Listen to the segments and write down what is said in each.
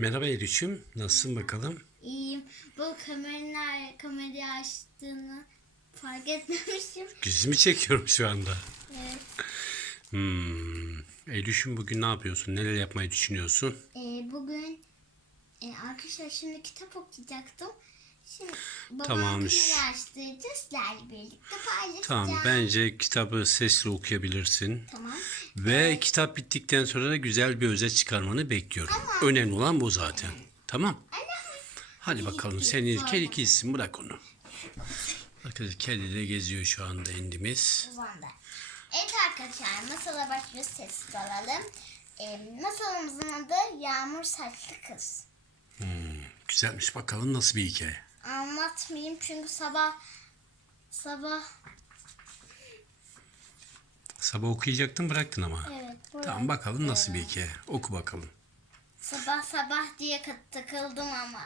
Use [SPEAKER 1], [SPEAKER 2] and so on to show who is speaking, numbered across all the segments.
[SPEAKER 1] Merhaba Elif'ciğim. Nasılsın bakalım?
[SPEAKER 2] İyiyim. Bu kameranın kamerayı açtığını fark etmemişim.
[SPEAKER 1] Yüzümü çekiyorum şu anda.
[SPEAKER 2] Evet.
[SPEAKER 1] Hmm. Elif'ciğim bugün ne yapıyorsun? Neler yapmayı düşünüyorsun?
[SPEAKER 2] Ee, bugün e, arkadaşlar şimdi kitap okuyacaktım. Şimdi babam
[SPEAKER 1] Tamam.
[SPEAKER 2] Sizlerle birlikte
[SPEAKER 1] bence kitabı sesli okuyabilirsin.
[SPEAKER 2] Tamam.
[SPEAKER 1] Ve kitap bittikten sonra da güzel bir özet çıkarmanı bekliyorum. Önemli olan bu zaten. Tamam. Hadi bakalım senin kedi gitsin bırak onu. Arkadaşlar kedi de geziyor şu anda endimiz.
[SPEAKER 2] Uzandı. Evet arkadaşlar masala başlıyoruz sessiz olalım. Ee, masalımızın adı Yağmur Saçlı Kız.
[SPEAKER 1] Güzelmiş bakalım nasıl bir hikaye.
[SPEAKER 2] Anlatmayayım çünkü sabah sabah
[SPEAKER 1] Sabah okuyacaktın bıraktın ama.
[SPEAKER 2] evet
[SPEAKER 1] Tamam bakalım nasıl bir hikaye. Oku bakalım.
[SPEAKER 2] Sabah sabah diye takıldım ama.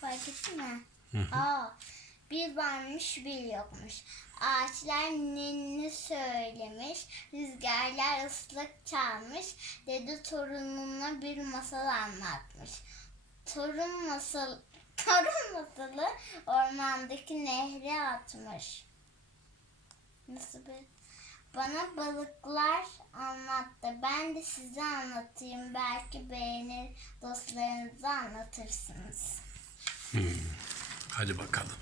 [SPEAKER 2] Fark ettin mi? Aa, bir varmış bir yokmuş. Ağaçlar ninni söylemiş. Rüzgarlar ıslık çalmış. Dede torununa bir masal anlatmış. Torun masal torun masalı ormandaki nehre atmış. Nasıl bir bana balıklar anlattı. Ben de size anlatayım. Belki beğenir dostlarınıza anlatırsınız.
[SPEAKER 1] Hadi bakalım.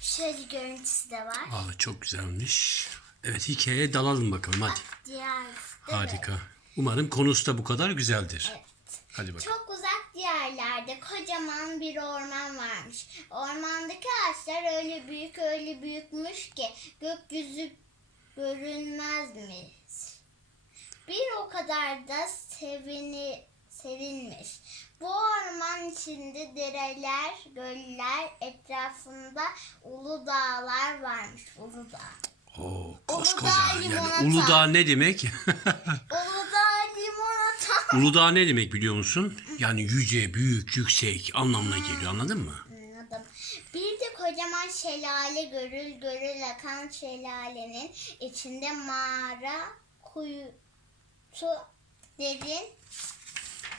[SPEAKER 2] Şöyle görüntüsü de var.
[SPEAKER 1] Aa çok güzelmiş. Evet hikayeye dalalım bakalım hadi.
[SPEAKER 2] Diğer
[SPEAKER 1] Harika. Umarım konusu da bu kadar güzeldir.
[SPEAKER 2] Evet.
[SPEAKER 1] Hadi bakalım.
[SPEAKER 2] Çok uzak yerlerde kocaman bir orman varmış. Ormandaki ağaçlar öyle büyük öyle büyükmüş ki gökyüzü görünmezmiş. Bir o kadar da sevini, serinmiş. Bu orman içinde dereler, göller, etrafında ulu dağlar varmış. Ulu dağ.
[SPEAKER 1] Oo koskoca.
[SPEAKER 2] Uludağ
[SPEAKER 1] Yani. Uludağ ne demek?
[SPEAKER 2] Ulu dağ limonata.
[SPEAKER 1] Uludağ ne demek biliyor musun? Yani yüce, büyük, yüksek anlamına geliyor anladın mı?
[SPEAKER 2] Anladım. Bir de kocaman şelale görül görül akan şelalenin içinde mağara kuyusu derin.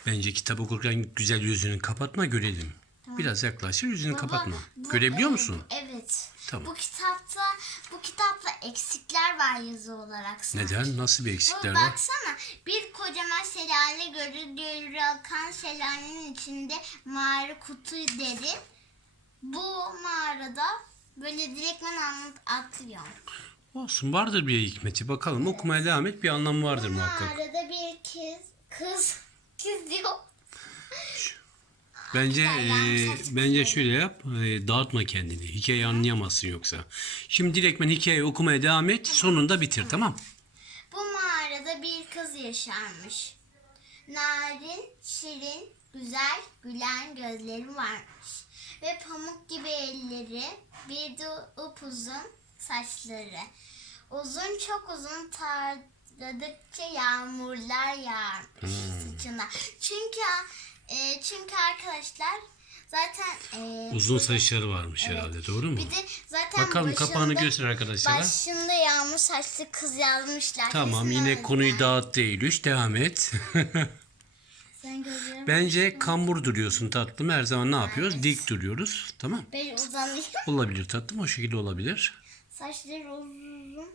[SPEAKER 1] Bence kitap okurken güzel yüzünü kapatma görelim. Biraz yaklaşır yüzünü
[SPEAKER 2] Baba,
[SPEAKER 1] kapatma.
[SPEAKER 2] bu-
[SPEAKER 1] Görebiliyor
[SPEAKER 2] evet,
[SPEAKER 1] musun?
[SPEAKER 2] Evet.
[SPEAKER 1] Tamam.
[SPEAKER 2] Bu kitapta bu kitapta eksikler var yazı olarak. sanki.
[SPEAKER 1] Neden? Nasıl bir
[SPEAKER 2] Baba
[SPEAKER 1] eksikler var?
[SPEAKER 2] baksana bir kocaman şelale görül görül akan şelalenin içinde mağara kutu derin. Bu mağarada böyle direktmen atlıyor.
[SPEAKER 1] Olsun vardır bir hikmeti. Bakalım okumaya devam et bir anlamı vardır muhakkak.
[SPEAKER 2] Mağarada bir kız, kız, kız diyor.
[SPEAKER 1] Bence e, bence şöyle yap. e, dağıtma kendini. Hikayeyi anlayamazsın yoksa. Şimdi direktmen hikayeyi okumaya devam et. Sonunda bitir tamam?
[SPEAKER 2] Bu mağarada bir kız yaşarmış. Narin, şirin, güzel, gülen gözleri varmış. Ve pamuk gibi elleri, bir de upuzun saçları. Uzun çok uzun tarladıkça yağmurlar yağarmış saçına. Çünkü e, çünkü arkadaşlar zaten e,
[SPEAKER 1] Uzun saçları varmış herhalde doğru mu?
[SPEAKER 2] bir de zaten
[SPEAKER 1] Bakalım kapağını
[SPEAKER 2] başında-
[SPEAKER 1] göster arkadaşlara.
[SPEAKER 2] Başında yağmur saçlı kız yazmışlar.
[SPEAKER 1] Tamam
[SPEAKER 2] Kesin
[SPEAKER 1] yine konuyu dağıttı Eylül. Devam et. Bence kambur duruyorsun tatlım. Her zaman ne yapıyoruz? Dik duruyoruz. Tamam.
[SPEAKER 2] Ben uzanayım.
[SPEAKER 1] Olabilir tatlım. O şekilde olabilir.
[SPEAKER 2] Saçları uzun.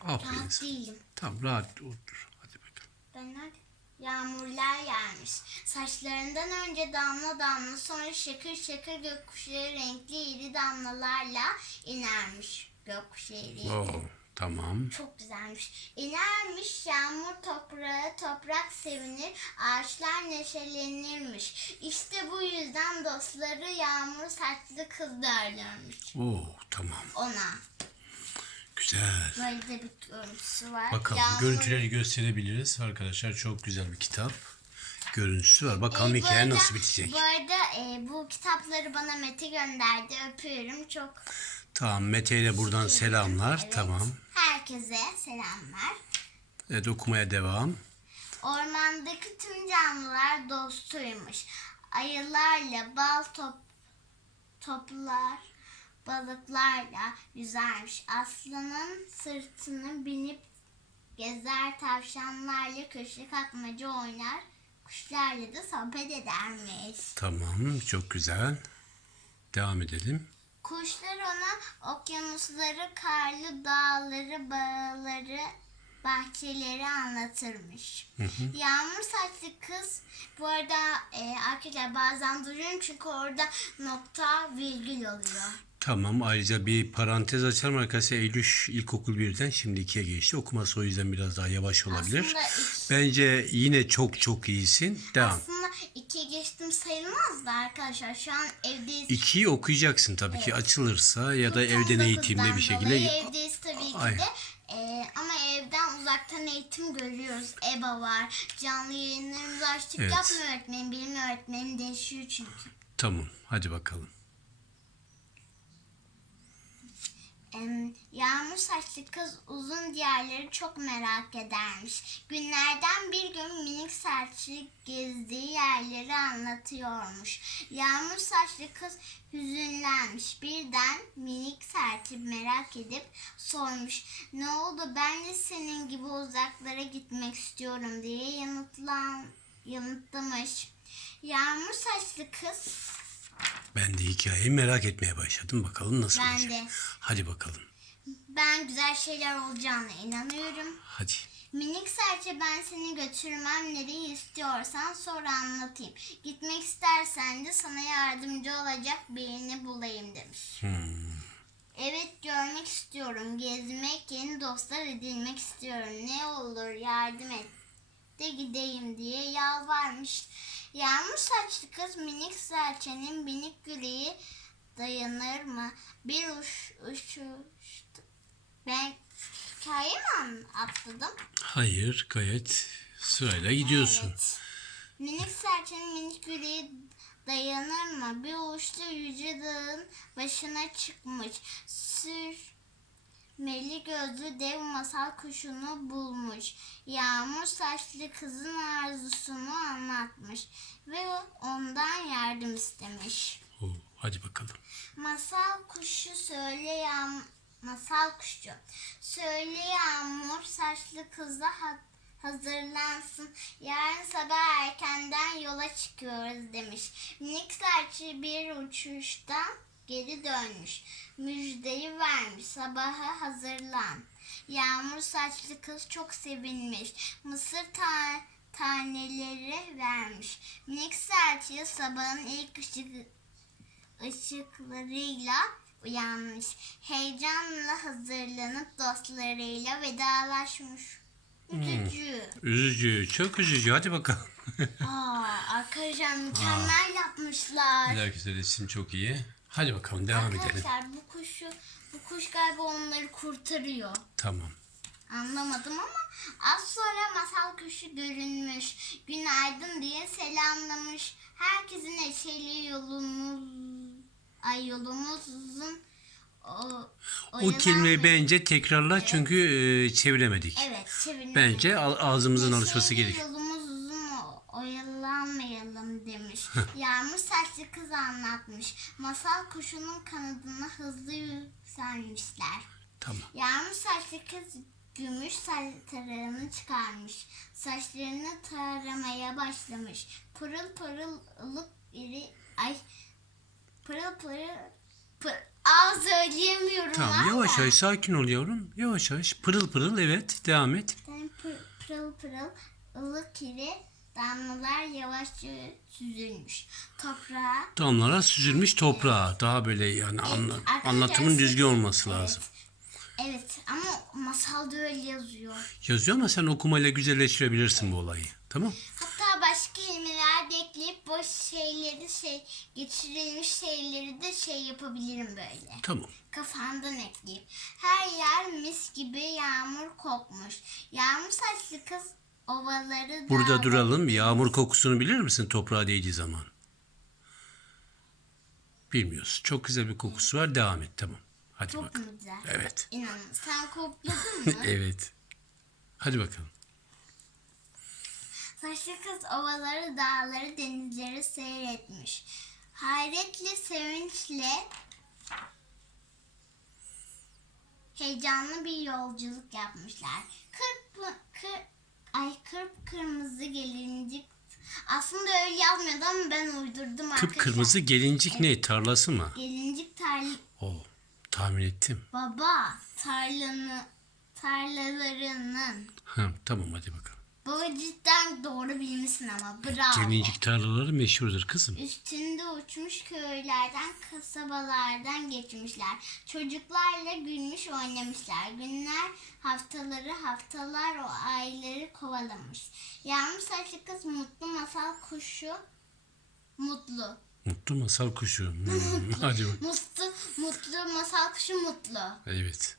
[SPEAKER 1] Aferin.
[SPEAKER 2] Rahat değilim.
[SPEAKER 1] Tamam rahat otur. Hadi bakalım.
[SPEAKER 2] Ben nerede? Yağmurlar yağmış. Saçlarından önce damla damla sonra şakır şakır gökkuşağı renkli iri damlalarla inermiş. Gökkuşağı iri.
[SPEAKER 1] Oo, tamam.
[SPEAKER 2] Çok güzelmiş. İnermiş yağmur toprağı, toprak sevinir, ağaçlar neşelenirmiş. İşte bu yüzden dostları yağmur saçlı kız derlermiş
[SPEAKER 1] Oo, tamam.
[SPEAKER 2] ona.
[SPEAKER 1] Güzel.
[SPEAKER 2] Böyle de bir görüntüsü var.
[SPEAKER 1] Bakalım
[SPEAKER 2] Yağmur-
[SPEAKER 1] görüntüleri gösterebiliriz arkadaşlar. Çok güzel bir kitap. Görüntüsü var. Bakalım
[SPEAKER 2] bu
[SPEAKER 1] hikaye
[SPEAKER 2] arada-
[SPEAKER 1] nasıl bitecek.
[SPEAKER 2] Bu arada e, bu kitapları bana Mete gönderdi. Öpüyorum çok.
[SPEAKER 1] Tamam Mete'ye de buradan selamlar.
[SPEAKER 2] Evet.
[SPEAKER 1] Tamam.
[SPEAKER 2] Herkese selamlar.
[SPEAKER 1] Evet okumaya devam.
[SPEAKER 2] Ormandaki tüm canlılar dostuymuş. Ayılarla bal top, toplar, balıklarla yüzermiş. Aslanın sırtını binip gezer, tavşanlarla köşe kapmaca oynar, kuşlarla da sohbet edermiş.
[SPEAKER 1] Tamam çok güzel. Devam edelim.
[SPEAKER 2] Kuşlar ona okyanusları, karlı dağları, bağları, bahçeleri anlatırmış. Yağmur saçlı kız bu arada e, arkadaşlar bazen duruyorum çünkü orada nokta virgül oluyor.
[SPEAKER 1] Tamam ayrıca bir parantez açalım arkadaşlar. Eylül ilkokul birden şimdi ikiye geçti. Okuması o yüzden biraz daha yavaş olabilir.
[SPEAKER 2] Aslında
[SPEAKER 1] Bence yine çok çok iyisin. Devam.
[SPEAKER 2] Aslında ikiye geçtim sayılmaz da arkadaşlar şu an evdeyiz.
[SPEAKER 1] İkiyi okuyacaksın tabii ki açılırsa ya da evden
[SPEAKER 2] 99'dan
[SPEAKER 1] eğitimde bir şekilde.
[SPEAKER 2] evdeyiz tabii ki
[SPEAKER 1] Ay.
[SPEAKER 2] de. Ee, ama evden uzaktan eğitim görüyoruz. EBA var. Canlı yayınlarımızı açtık.
[SPEAKER 1] Evet.
[SPEAKER 2] Yapma öğretmenim. Benim öğretmenim değişiyor çünkü.
[SPEAKER 1] Tamam hadi bakalım.
[SPEAKER 2] Yağmur saçlı kız uzun diğerleri çok merak edermiş. Günlerden bir gün minik saçlı gezdiği yerleri anlatıyormuş. Yağmur saçlı kız hüzünlenmiş. Birden minik saçlı merak edip sormuş. Ne oldu ben de senin gibi uzaklara gitmek istiyorum diye yanıtlan, yanıtlamış. Yağmur saçlı kız
[SPEAKER 1] Ben de hikayeyi merak etmeye başladım. Bakalım nasıl
[SPEAKER 2] Ben
[SPEAKER 1] olacak.
[SPEAKER 2] de.
[SPEAKER 1] Hadi bakalım.
[SPEAKER 2] ben güzel şeyler olacağına inanıyorum.
[SPEAKER 1] Hadi.
[SPEAKER 2] Minik serçe ben seni götürmem nereyi istiyorsan sonra anlatayım. Gitmek istersen de sana yardımcı olacak birini bulayım demiş.
[SPEAKER 1] Hmm.
[SPEAKER 2] Evet görmek istiyorum, gezmek, yeni dostlar edinmek istiyorum. Ne olur yardım et de gideyim diye yalvarmış. Yağmur saçlı kız minik serçenin minik yüreği dayanır mı? Bir uç, uçuştu. Ben hikaye mi atladım?
[SPEAKER 1] Hayır gayet sırayla gidiyorsun.
[SPEAKER 2] Evet. Minik serçenin minik yüreği dayanır mı? Bir uçta yüce dağın başına çıkmış. Sürmeli gözlü dev masal kuşunu bulmuş. Yağmur saçlı kızın arzusunu anlatmış. Ve ondan yardım istemiş.
[SPEAKER 1] Oo, hadi bakalım.
[SPEAKER 2] Masal kuşu söyle yağmur masal kuşu söyle yağmur saçlı kıza ha- hazırlansın yarın sabah erkenden yola çıkıyoruz demiş minik serçe bir uçuştan geri dönmüş müjdeyi vermiş sabaha hazırlan yağmur saçlı kız çok sevinmiş mısır ta- taneleri vermiş minik serçe sabahın ilk ışık ışıklarıyla uyanmış. Heyecanla hazırlanıp dostlarıyla vedalaşmış. Üzücü.
[SPEAKER 1] Üzücü, çok üzücü. Hadi bakalım.
[SPEAKER 2] Aa, arkadaşlar mükemmel yapmışlar.
[SPEAKER 1] Herkese resim çok iyi. Hadi bakalım devam edelim.
[SPEAKER 2] Arkadaşlar bu kuşu bu kuş galiba onları kurtarıyor.
[SPEAKER 1] Tamam.
[SPEAKER 2] Anlamadım ama az sonra masal kuşu görünmüş. Günaydın diye selamlamış. Herkesin neşeli yolumuz ay yolumuzun o,
[SPEAKER 1] O kelimeyi bence tekrarla çünkü e, çeviremedik.
[SPEAKER 2] Evet çevirmek.
[SPEAKER 1] Bence a- ağzımızın alışması
[SPEAKER 2] Neşeli
[SPEAKER 1] gerek.
[SPEAKER 2] Yolumuz uzun oyalanmayalım demiş. Yağmur saçlı kız anlatmış. Masal kuşunun kanadına hızlı yükselmişler.
[SPEAKER 1] Tamam.
[SPEAKER 2] Yağmur saçlı kız gümüş saç tarağını çıkarmış. Saçlarını taramaya başlamış. Pırıl pırıl ılık iri ay pırıl pırıl pır, Aa söyleyemiyorum
[SPEAKER 1] Tamam yavaş yavaş sakin ol yavrum. Yavaş yavaş. Pırıl pırıl evet devam et.
[SPEAKER 2] Pırıl pırıl ılık iri damlalar yavaşça süzülmüş. Toprağa
[SPEAKER 1] Damlara süzülmüş toprağa. Daha böyle yani anla-
[SPEAKER 2] arkadaşlar,
[SPEAKER 1] anlatımın düzgün olması lazım.
[SPEAKER 2] Evet ama masalda öyle yazıyor.
[SPEAKER 1] Yazıyor ama sen okumayla güzelleştirebilirsin bu olayı. Tamam?
[SPEAKER 2] Hatta başka kelimeler de ekleyip boş şeyleri şey geçirilmiş şeyleri de şey yapabilirim böyle.
[SPEAKER 1] Tamam.
[SPEAKER 2] Kafamdan ekleyip. Her yer mis gibi yağmur kokmuş. Yağmur saçlı kız ovaları
[SPEAKER 1] Burada duralım. Yağmur kokusunu bilir misin toprağa değdiği zaman? Bilmiyorsun. Çok güzel bir kokusu var. Devam et tamam. Hadi
[SPEAKER 2] Çok
[SPEAKER 1] bakalım.
[SPEAKER 2] güzel?
[SPEAKER 1] Evet.
[SPEAKER 2] İnanın sen kokladın mı?
[SPEAKER 1] Evet. Hadi bakalım.
[SPEAKER 2] Saçlı kız ovaları, dağları, denizleri seyretmiş. Hayretle, sevinçle heyecanlı bir yolculuk yapmışlar. Kırp, kır, ay kırp kırmızı gelincik Aslında öyle yazmıyordu ama ben uydurdum arkadaşlar.
[SPEAKER 1] Kıpkırmızı gelincik ne? Tarlası mı?
[SPEAKER 2] Gelincik tarla...
[SPEAKER 1] O tahmin ettim.
[SPEAKER 2] Baba tarlanı tarlalarının.
[SPEAKER 1] Ha, tamam hadi bakalım.
[SPEAKER 2] Baba cidden doğru bilmişsin ama bravo.
[SPEAKER 1] Gelincik tarlaları meşhurdur kızım.
[SPEAKER 2] Üstünde uçmuş köylerden, kasabalardan geçmişler. Çocuklarla gülmüş oynamışlar. Günler haftaları, haftalar o ayları kovalamış. Yağmur saçlı kız mutlu masal kuşu mutlu.
[SPEAKER 1] Mutlu masal kuşu. Hmm, hadi bak.
[SPEAKER 2] Mutlu, mutlu masal kuşu mutlu.
[SPEAKER 1] Evet.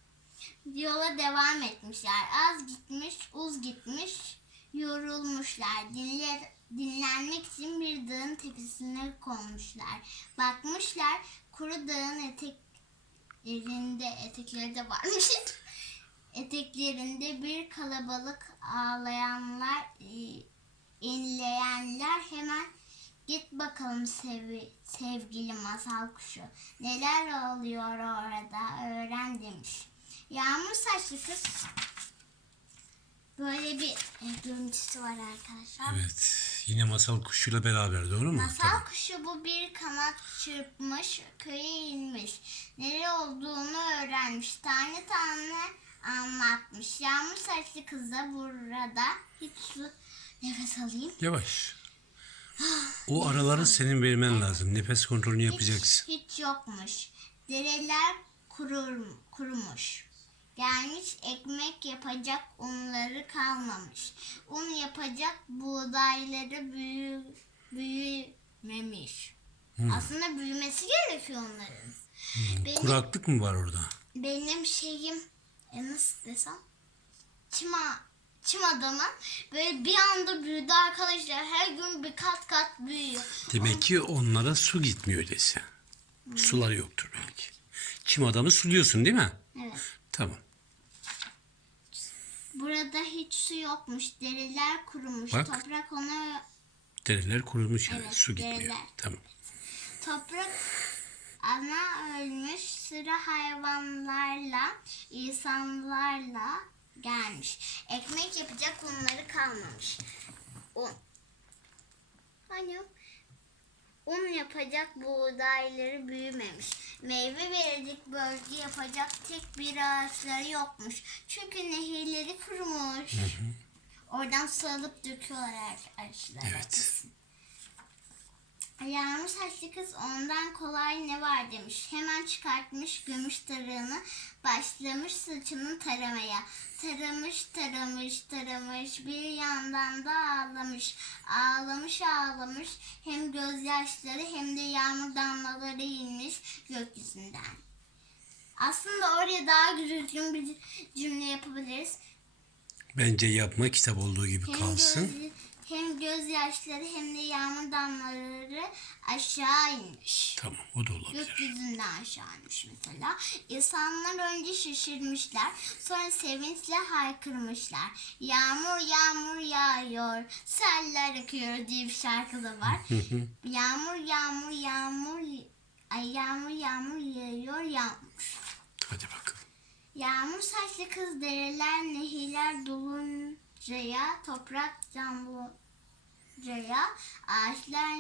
[SPEAKER 2] Yola devam etmişler. Az gitmiş, uz gitmiş, yorulmuşlar. Dinle, dinlenmek için bir dağın tepesine konmuşlar. Bakmışlar kuru dağın eteklerinde, etekleri de varmış. Eteklerinde bir kalabalık ağlayanlar, e, inleyenler hemen git bakalım sevi, sevgili masal kuşu. Neler oluyor orada öğren demiş. Yağmur saçlı kız böyle bir görüntüsü var arkadaşlar.
[SPEAKER 1] Evet. Yine masal kuşuyla beraber doğru mu?
[SPEAKER 2] Masal kuşu bu bir kanat çırpmış, köye inmiş. Nere olduğunu öğrenmiş. Tane tane anlatmış. Yağmur saçlı kıza burada hiç su nefes alayım.
[SPEAKER 1] Yavaş. O araları senin vermen lazım. Nefes kontrolünü yapacaksın.
[SPEAKER 2] Hiç, hiç yokmuş. Dereler kurur, kurumuş. Gelmiş ekmek yapacak unları kalmamış. Un yapacak buğdayları büyü, büyümemiş. Aslında büyümesi gerekiyor onların. Benim,
[SPEAKER 1] Kuraklık mı var orada?
[SPEAKER 2] benim şeyim e nasıl desem çima çim adamı böyle bir anda büyüdü arkadaşlar. Her gün bir kat kat büyüyor.
[SPEAKER 1] Demek ki onlara su gitmiyor öyleyse. Sular yoktur belki. Çim adamı suluyorsun değil mi?
[SPEAKER 2] Evet.
[SPEAKER 1] Tamam.
[SPEAKER 2] Burada hiç su yokmuş. Deriler kurumuş.
[SPEAKER 1] Bak.
[SPEAKER 2] Toprak ona
[SPEAKER 1] Dereler kurumuş yani.
[SPEAKER 2] Evet,
[SPEAKER 1] su gitmiyor.
[SPEAKER 2] dereler.
[SPEAKER 1] Tamam.
[SPEAKER 2] toprak ana ölmüş. Sıra hayvanlarla, insanlarla gelmiş. Ekmek yapacak onları kalmamış. Hani o? Un yapacak buğdayları büyümemiş. Meyve verecek bölge yapacak tek bir ağaçları yokmuş. Çünkü nehirleri kurumuş. Oradan su alıp döküyorlar ağaçlara.
[SPEAKER 1] Evet.
[SPEAKER 2] Yağmur saçlı kız ondan kolay ne var demiş. Hemen çıkartmış gümüş tarığını. Başlamış saçını taramaya. Taramış taramış taramış bir yandan da ağlamış. Ağlamış ağlamış hem gözyaşları hem de yağmur damlaları inmiş gökyüzünden. Aslında oraya daha düzgün bir cümle yapabiliriz.
[SPEAKER 1] Bence yapma kitap olduğu gibi
[SPEAKER 2] Hem,
[SPEAKER 1] kalsın.
[SPEAKER 2] göz, hem gözyaşları hem de yağmur damlaları aşağı inmiş.
[SPEAKER 1] Tamam o da olabilir.
[SPEAKER 2] Gökyüzünden aşağı inmiş mesela. İnsanlar önce şaşırmışlar. Sonra sevinçle haykırmışlar. Yağmur yağmur yağıyor. Seller akıyor diye bir şarkı da var. yağmur yağmur yağmur ay yağmur yağmur yağıyor yağmur.
[SPEAKER 1] Hadi bakalım.
[SPEAKER 2] Yağmur saçlı kız dereler, nehirler doluncaya, toprak canlıcaya, ağaçlar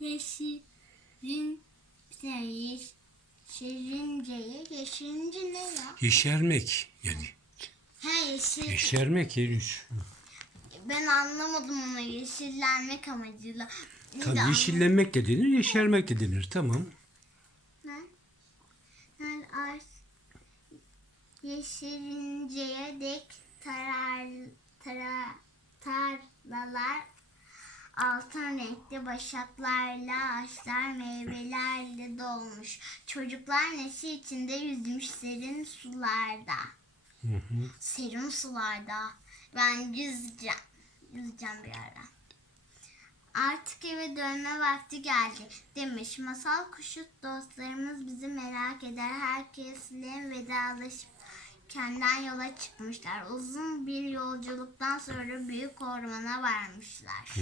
[SPEAKER 2] yeşilin, yeşilinceye, yeşilince ne ya?
[SPEAKER 1] Yeşermek yani.
[SPEAKER 2] Ha yeşil.
[SPEAKER 1] Yeşermek Eylül.
[SPEAKER 2] Ben anlamadım onu yeşillenmek amacıyla. Bir
[SPEAKER 1] Tabii
[SPEAKER 2] daha-
[SPEAKER 1] yeşillenmek de denir, yeşermek de denir. Tamam.
[SPEAKER 2] Ne? Her ağaç yeşilinceye dek tarar, tarar, tarlalar altın renkli başaklarla ağaçlar meyvelerle dolmuş. Çocuklar neşe içinde yüzmüş serin sularda.
[SPEAKER 1] Hı hı.
[SPEAKER 2] Serin sularda. Ben yüzeceğim. Yüzeceğim bir ara. Artık eve dönme vakti geldi demiş. Masal kuşu dostlarımız bizi merak eder. Herkesle vedalaşıp kendinden yola çıkmışlar. Uzun bir yolculuktan sonra büyük ormana varmışlar.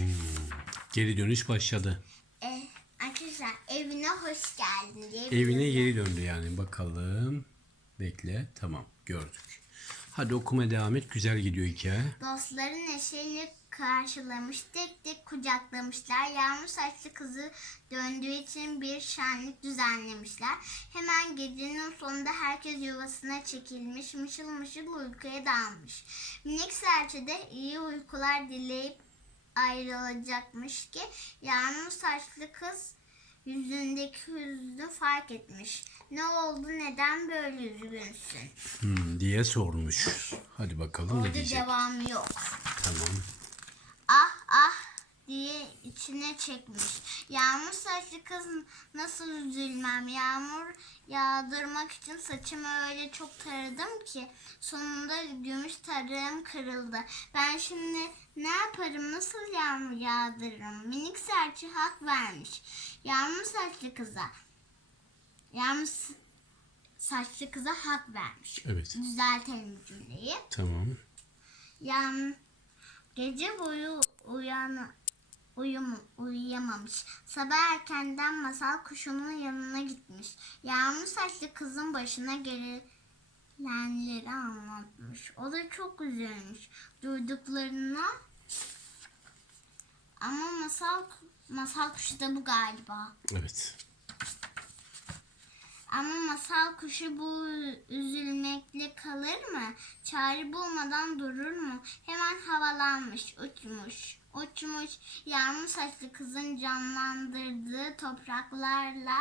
[SPEAKER 1] Geri dönüş başladı.
[SPEAKER 2] E, arkadaşlar evine hoş geldin diye.
[SPEAKER 1] Evine geri döndü yani. Bakalım. Bekle. Tamam. Gördük. Hadi okumaya devam et. Güzel gidiyor hikaye.
[SPEAKER 2] Dostları neşeyle karşılamış, tek tek kucaklamışlar. Yağmur saçlı kızı döndüğü için bir şenlik düzenlemişler. Hemen gecenin sonunda herkes yuvasına çekilmiş, mışıl mışıl uykuya dalmış. Minik serçe de iyi uykular dileyip ayrılacakmış ki yağmur saçlı kız yüzündeki hüznü fark etmiş. Ne oldu neden böyle üzgünsün?
[SPEAKER 1] Hmm, diye sormuş. Hadi bakalım ne
[SPEAKER 2] Orada
[SPEAKER 1] diyecek.
[SPEAKER 2] devamı yok.
[SPEAKER 1] Tamam.
[SPEAKER 2] ah ah diye içine çekmiş. Yağmur saçlı kız nasıl üzülmem. Yağmur yağdırmak için saçımı öyle çok taradım ki sonunda gümüş tarığım kırıldı. Ben şimdi ne yaparım? Nasıl yağmur yağdırırım? Minik serçe hak vermiş. Yağmur saçlı kıza. Yağmur saçlı kıza hak vermiş.
[SPEAKER 1] Evet.
[SPEAKER 2] Düzeltelim cümleyi.
[SPEAKER 1] Tamam.
[SPEAKER 2] Yani gece boyu uyan uyum, uyuyamamış. Sabah erkenden masal kuşunun yanına gitmiş. Yağmur saçlı kızın başına gelenleri anlatmış. O da çok üzülmüş. Duyduklarına ama masal masal kuşu da bu galiba.
[SPEAKER 1] Evet.
[SPEAKER 2] Ama masal kuşu bu üzülmekle kalır mı? Çare bulmadan durur mu? Hemen havalanmış, uçmuş, uçmuş. Yağmur saçlı kızın canlandırdığı topraklarla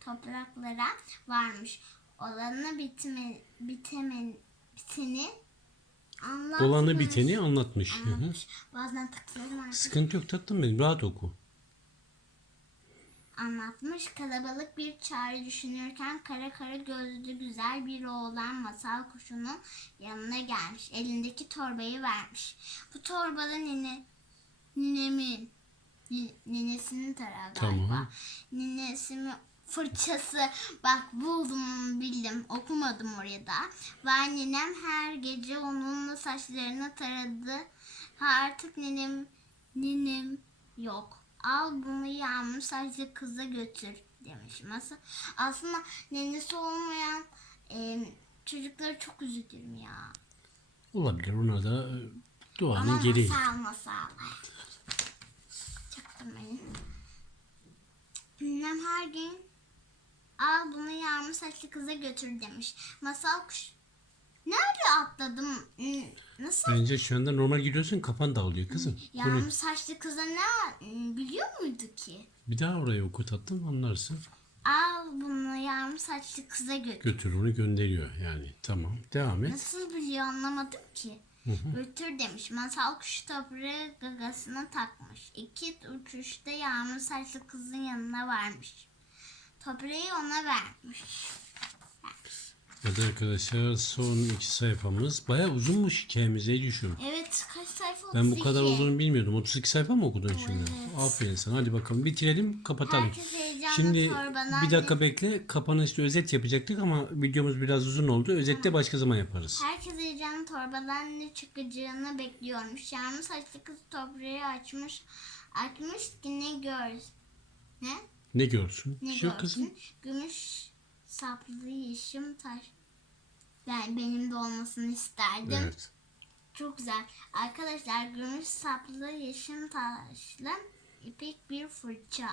[SPEAKER 2] topraklara varmış. Olanı bitme, biteme, biteni anlatmış.
[SPEAKER 1] Olanı biteni anlatmış.
[SPEAKER 2] Anlatmış. Bazen takılıyorum artık.
[SPEAKER 1] Sıkıntı yok tatlım benim. Rahat oku.
[SPEAKER 2] anlatmış. Kalabalık bir çare düşünürken kara kara gözlü güzel bir oğlan masal kuşunun yanına gelmiş. Elindeki torbayı vermiş. Bu torbada nine, ninemin, ni- ninesinin galiba.
[SPEAKER 1] Tamam.
[SPEAKER 2] Ninesimin fırçası. Bak buldum bildim. Okumadım oraya da. Ve ninem her gece onunla saçlarını taradı. Ha, artık ninem, ninem yok. Al bunu yağmur saçlı kıza götür demiş. Nasıl? Aslında nenesi olmayan e, çocukları çok üzülürüm ya.
[SPEAKER 1] Olabilir. Ona da e, doğanın
[SPEAKER 2] Ama
[SPEAKER 1] gereği.
[SPEAKER 2] masal masal. Çaktırmayın. Ninem her gün al bunu yağmur saçlı kıza götür demiş. Masal kuş. Nerede atladım? Hmm, Nasıl?
[SPEAKER 1] Bence şu anda normal gidiyorsun kafan dağılıyor kızım. Ne?
[SPEAKER 2] Yağmur saçlı kıza ne hmm, biliyor muydu ki?
[SPEAKER 1] Bir daha oraya oku tatlım anlarsın.
[SPEAKER 2] Al bunu yağmur saçlı kıza götür.
[SPEAKER 1] Götür onu gönderiyor yani. Tamam. Devam et.
[SPEAKER 2] Nasıl biliyor anlamadım ki. Götür demiş. Masal kuşu toprağı gagasına takmış. İki uçuşta yağmur saçlı kızın yanına varmış. Toprağı ona vermiş.
[SPEAKER 1] Evet arkadaşlar son iki sayfamız. Baya uzunmuş hikayemiz Eylül'cüğüm.
[SPEAKER 2] Evet kaç sayfa?
[SPEAKER 1] Ben bu kadar olduğunu bilmiyordum. 32 sayfa mı okudun şimdi?
[SPEAKER 2] Evet.
[SPEAKER 1] Aferin sana. Hadi bakalım bitirelim kapatalım. Şimdi bir dakika bekle. Kapanışta özet yapacaktık ama videomuz biraz uzun oldu. Özette başka zaman yaparız.
[SPEAKER 2] Herkes heyecanla torbadan ne çıkacağını bekliyormuş. Yağmur saçlı kız toprağı açmış. Açmış ki ne gör. Ne?
[SPEAKER 1] Ne görsün?
[SPEAKER 2] Ne
[SPEAKER 1] yok
[SPEAKER 2] görsün?
[SPEAKER 1] kızım.
[SPEAKER 2] Gümüş saplı yeşim taş. Ben benim de olmasını isterdim.
[SPEAKER 1] Evet.
[SPEAKER 2] Çok güzel. Arkadaşlar gümüş saplı yeşim taşlı ipek bir fırça.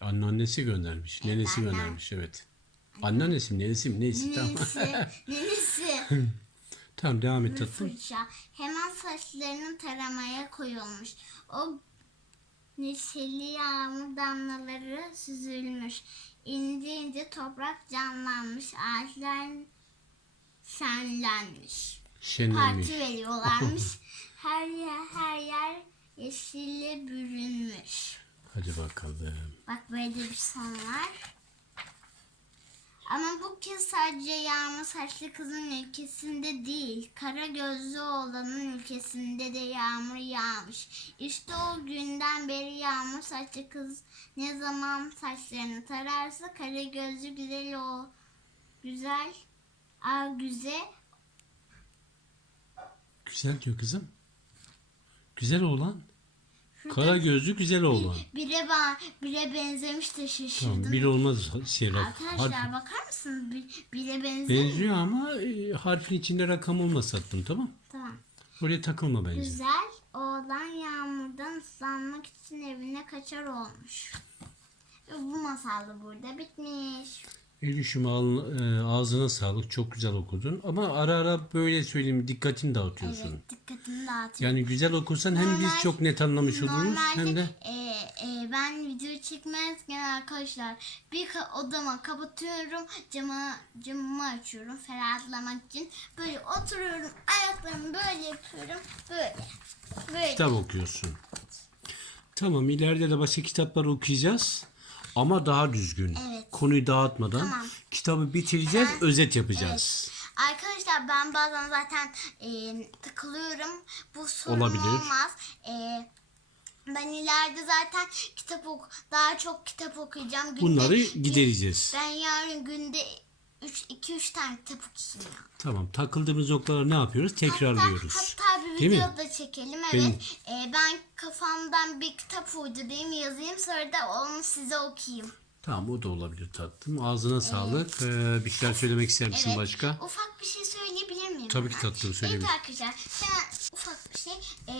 [SPEAKER 1] Anneannesi göndermiş. Nenesi
[SPEAKER 2] annem.
[SPEAKER 1] göndermiş evet. Anneannesi mi? Nenesi mi? Neyse tamam.
[SPEAKER 2] Nenesi, nenesi
[SPEAKER 1] tamam devam et tatlım.
[SPEAKER 2] fırça. Hemen saçlarını taramaya koyulmuş. O neşeli yağmur damlaları süzülmüş. İnce ince toprak canlanmış. Ağaçlar şenlenmiş.
[SPEAKER 1] Şenlenmiş.
[SPEAKER 2] Parti veriyorlarmış. her yer her yer yeşille bürünmüş.
[SPEAKER 1] Hadi bakalım.
[SPEAKER 2] Bak böyle bir son var. Ama bu kez sadece yağmur saçlı kızın ülkesinde değil, kara gözlü oğlanın ülkesinde de yağmur yağmış. İşte o günden beri yağmur saçlı kız ne zaman saçlarını tararsa kara gözlü güzel o güzel a güzel
[SPEAKER 1] Güzel diyor kızım. Güzel oğlan. Kara gözlü güzel oğlan.
[SPEAKER 2] Bire, ben, bire benzemiş de şaşırdım.
[SPEAKER 1] Tamam, bir olmaz şey
[SPEAKER 2] Arkadaşlar
[SPEAKER 1] harf-
[SPEAKER 2] bakar mısınız? Bir, bire benziyor.
[SPEAKER 1] benziyor ama e, harfin içinde rakam olmasa attım tamam.
[SPEAKER 2] Tamam.
[SPEAKER 1] Oraya takılma bence.
[SPEAKER 2] Güzel oğlan yağmurdan ıslanmak için evine kaçar olmuş. Ve bu masal da burada bitmiş.
[SPEAKER 1] Ağzına, e, ağzına sağlık. Çok güzel okudun. Ama ara ara böyle söyleyeyim dikkatini dağıtıyorsun.
[SPEAKER 2] Evet dikkatimi dağıtıyor.
[SPEAKER 1] Yani güzel okursan hem biz
[SPEAKER 2] Normal-
[SPEAKER 1] çok net anlamış oluruz hem
[SPEAKER 2] Normalde
[SPEAKER 1] de
[SPEAKER 2] e, e, ben video çekmezken arkadaşlar bir odama kapatıyorum camı camımı açıyorum ferahlatmak için böyle oturuyorum ayaklarımı böyle yapıyorum böyle böyle
[SPEAKER 1] kitap okuyorsun. Tamam ileride de başka kitaplar okuyacağız. Ama daha düzgün.
[SPEAKER 2] Evet.
[SPEAKER 1] Konuyu dağıtmadan
[SPEAKER 2] Tamam.
[SPEAKER 1] kitabı bitireceğiz, özet yapacağız.
[SPEAKER 2] Arkadaşlar ben bazen zaten e, takılıyorum. Bu sorun
[SPEAKER 1] Olabilir.
[SPEAKER 2] olmaz. E, ben ileride zaten kitap ok daha çok kitap okuyacağım. Günde,
[SPEAKER 1] Bunları gidereceğiz.
[SPEAKER 2] Ben yarın günde 2-3 tane kitap okuyacağım.
[SPEAKER 1] Tamam. Takıldığımız noktaları ne yapıyoruz? Tekrarlıyoruz.
[SPEAKER 2] Hatta, hatta bir
[SPEAKER 1] Değil mi?
[SPEAKER 2] da çekelim. Evet.
[SPEAKER 1] Benim-
[SPEAKER 2] E, ben kafamdan bir kitap uydurayım yazayım sonra da onu size okuyayım.
[SPEAKER 1] Tamam o da olabilir tatlım. Ağzına sağlık. Ee, bir şeyler söylemek ister misin
[SPEAKER 2] Evet.
[SPEAKER 1] başka?
[SPEAKER 2] Ufak bir şey söyleyebilir miyim?
[SPEAKER 1] Tabii ki tatlım, söyleyebilir.
[SPEAKER 2] Evet arkadaşlar hemen ufak bir şey. Ee,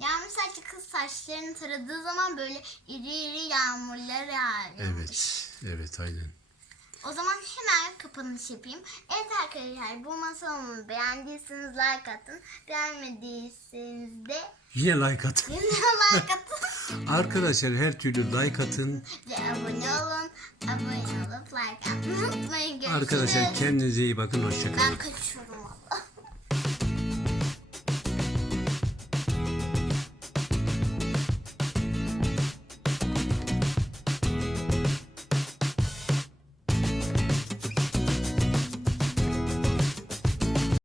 [SPEAKER 2] yağmur saçlı kız saçlarını taradığı zaman böyle iri iri yağmurlar yağıyor.
[SPEAKER 1] Evet. Evet aynen.
[SPEAKER 2] O zaman hemen kapanış yapayım. Evet arkadaşlar bu masalımı beğendiyseniz like atın. Beğenmediyseniz de
[SPEAKER 1] Yine like atın.
[SPEAKER 2] yine like atın.
[SPEAKER 1] Arkadaşlar her türlü like atın.
[SPEAKER 2] Ve abone olun. Abone olup like atmayı unutmayın. Görüşürüz.
[SPEAKER 1] Arkadaşlar kendinize iyi bakın. Hoşçakalın.
[SPEAKER 2] Ben kaçıyorum.